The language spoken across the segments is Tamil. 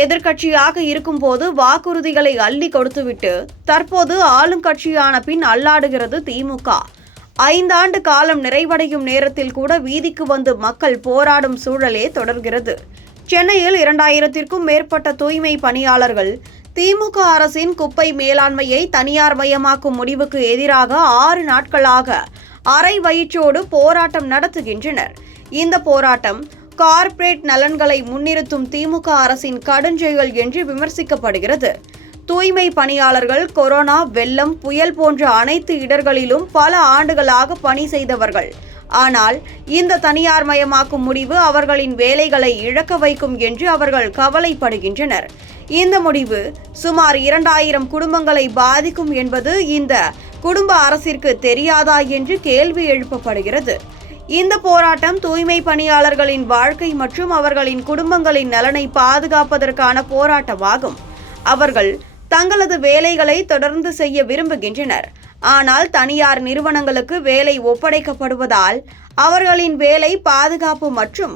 எதிர்க்கட்சியாக இருக்கும்போது வாக்குறுதிகளை அள்ளி கொடுத்துவிட்டு தற்போது ஆளும் கட்சியான பின் அல்லாடுகிறது திமுக. ஐந்தாண்டு காலம் நிறைவடையும் நேரத்தில் கூட வீதிக்கு வந்து மக்கள் போராடும் சூழலே தொடர்கிறது. சென்னையில் இரண்டாயிரத்திற்கும் மேற்பட்ட தூய்மை பணியாளர்கள் திமுக அரசின் குப்பை மேலாண்மையை தனியார் மயமாக்கும் முடிவுக்கு எதிராக ஆறு நாட்களாக அரை வயிற்றோடு போராட்டம் நடத்துகின்றனர். இந்த போராட்டம் கார்ப்பரேட் நலன்களை முன்னிறுத்தும் திமுக அரசின் கடுஞ்செயல் என்று விமர்சிக்கப்படுகிறது. தூய்மை பணியாளர்கள் கொரோனா வெள்ளம் புயல் போன்ற அனைத்து இடர்களிலும் பல ஆண்டுகளாக பணி செய்தவர்கள். ஆனால் இந்த தனியார் மயமாக்கும் முடிவு அவர்களின் வேலைகளை இழக்க வைக்கும் என்று அவர்கள் கவலைப்படுகின்றனர். இந்த முடிவு சுமார் இரண்டாயிரம் குடும்பங்களை பாதிக்கும் என்பது இந்த குடும்ப அரசிற்கு தெரியாதா என்று கேள்வி எழுப்பப்படுகிறது. இந்த போராட்டம் தூய்மை பணியாளர்களின் வாழ்க்கை மற்றும் அவர்களின் குடும்பங்களின் நலனை பாதுகாப்பதற்கான போராட்டமாகும். அவர்கள் தங்களது வேலைகளை தொடர்ந்து செய்ய விரும்புகின்றனர். ஆனால் தனியார் நிறுவனங்களுக்கு வேலை ஒப்படைக்கப்படுவதால் அவர்களின் வேலை பாதுகாப்பு மற்றும்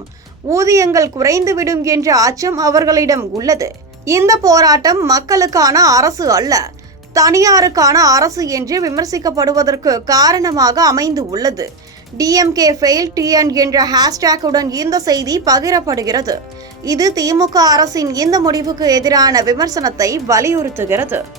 ஊதியங்கள் குறைந்துவிடும் என்ற அச்சம் அவர்களிடம் உள்ளது. இந்த போராட்டம் மக்களுக்கான அரசு அல்ல தனியாருக்கான அரசு என்று விமர்சிக்கப்படுவதற்கு காரணமாக அமைந்து உள்ளது. டிஎம்கே ஃபெயில் டிஎன் என்ற ஹேஷ்டேக்குடன் இந்த செய்தி பகிரப்படுகிறது. இது திமுக அரசின் இந்த முடிவுக்கு எதிரான விமர்சனத்தை வலியுறுத்துகிறது.